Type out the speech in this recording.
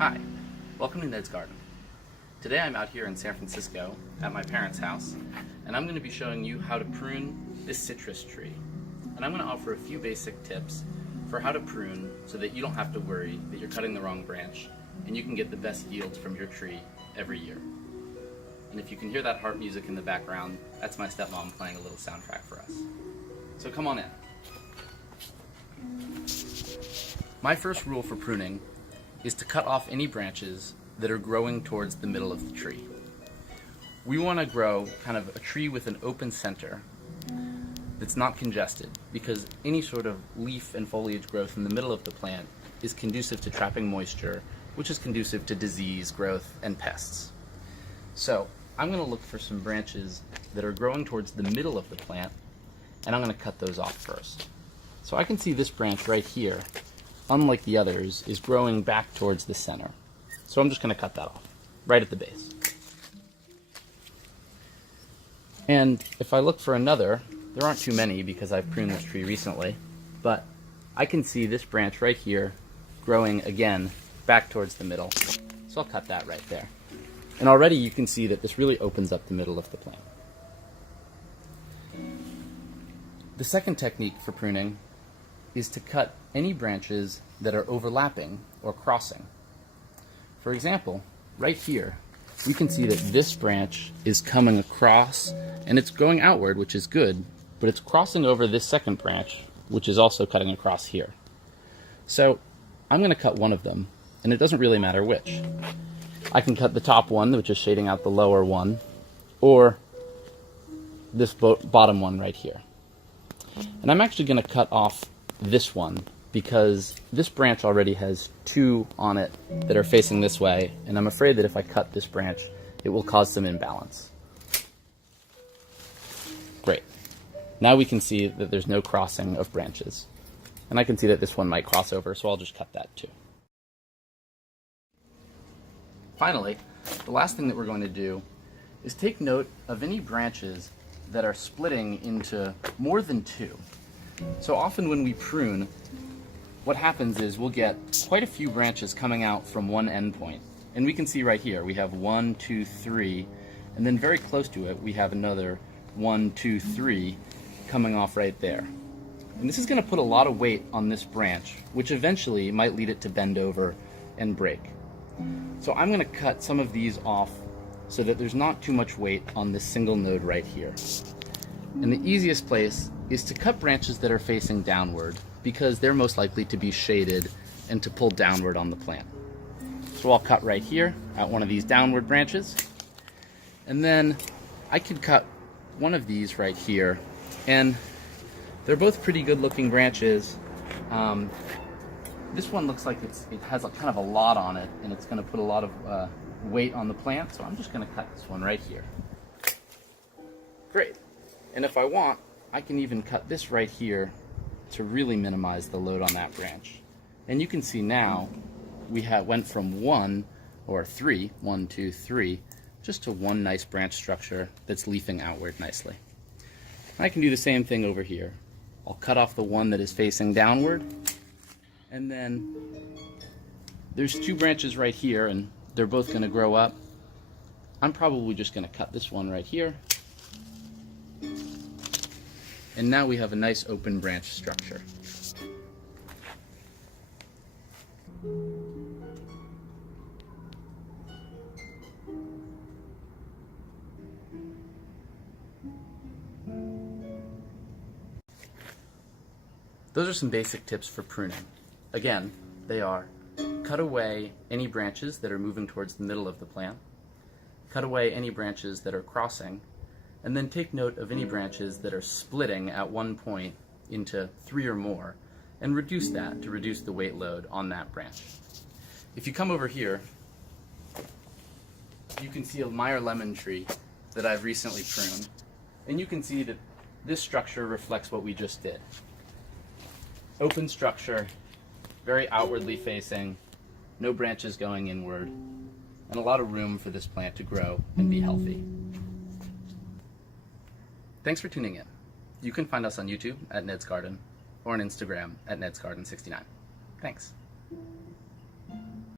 Hi, welcome to Ned's Garden. Today I'm out here in San Francisco at my parents' house, and I'm going to be showing you how to prune this citrus tree. And I'm going to offer a few basic tips for how to prune so that you don't have to worry that you're cutting the wrong branch and you can get the best yields from your tree every year. And if you can hear that harp music in the background, that's my stepmom playing a little soundtrack for us. So come on in. My first rule for pruning is to cut off any branches that are growing towards the middle of the tree. We want to grow kind of a tree with an open center that's not congested, because any sort of leaf and foliage growth in the middle of the plant is conducive to trapping moisture, which is conducive to disease, growth, and pests. So I'm going to look for some branches that are growing towards the middle of the plant, and I'm going to cut those off first. So I can see this branch right here, unlike the others, is growing back towards the center. So I'm just going to cut that off, right at the base. And if I look for another, there aren't too many because I've pruned this tree recently, but I can see this branch right here growing again back towards the middle. So I'll cut that right there. And already you can see that this really opens up the middle of the plant. The second technique for pruning is to cut any branches that are overlapping or crossing. For example, right here, you can see that this branch is coming across and it's going outward, which is good, but it's crossing over this second branch, which is also cutting across here. So I'm going to cut one of them, and it doesn't really matter which. I can cut the top one, which is shading out the lower one, or this bottom one right here. And I'm actually going to cut off this one because this branch already has two on it that are facing this way, and I'm afraid that if I cut this branch, it will cause some imbalance. Great. Now we can see that there's no crossing of branches. And I can see that this one might cross over, so I'll just cut that too. Finally, the last thing that we're going to do is take note of any branches that are splitting into more than two. So often when we prune, what happens is we'll get quite a few branches coming out from one end point. And we can see right here, we have 1, 2, 3, and then very close to it, we have another 1, 2, 3 coming off right there. And this is going to put a lot of weight on this branch, which eventually might lead it to bend over and break. So I'm going to cut some of these off so that there's not too much weight on this single node right here. And the easiest place is to cut branches that are facing downward, because they're most likely to be shaded and to pull downward on the plant. So I'll cut right here at one of these downward branches, and then I could cut one of these right here, and they're both pretty good looking branches. This one looks like it has kind of a lot on it, and it's going to put a lot of weight on the plant, so I'm just going to cut this one right here. Great. And if I want, I can even cut this right here to really minimize the load on that branch. And you can see now we went from 1, 2, 3, just to one nice branch structure that's leafing outward nicely. I can do the same thing over here. I'll cut off the one that is facing downward, and then there's two branches right here, and they're both going to grow up. I'm probably just going to cut this one right here. And now we have a nice open branch structure. Those are some basic tips for pruning. Again, they are: cut away any branches that are moving towards the middle of the plant, cut away any branches that are crossing, and then take note of any branches that are splitting at one point into 3 or more, and reduce that to reduce the weight load on that branch. If you come over here, you can see a Meyer lemon tree that I've recently pruned, and you can see that this structure reflects what we just did. Open structure, very outwardly facing, no branches going inward, and a lot of room for this plant to grow and be healthy. Thanks for tuning in. You can find us on YouTube at Ned's Garden or on Instagram at Ned's Garden 69. Thanks.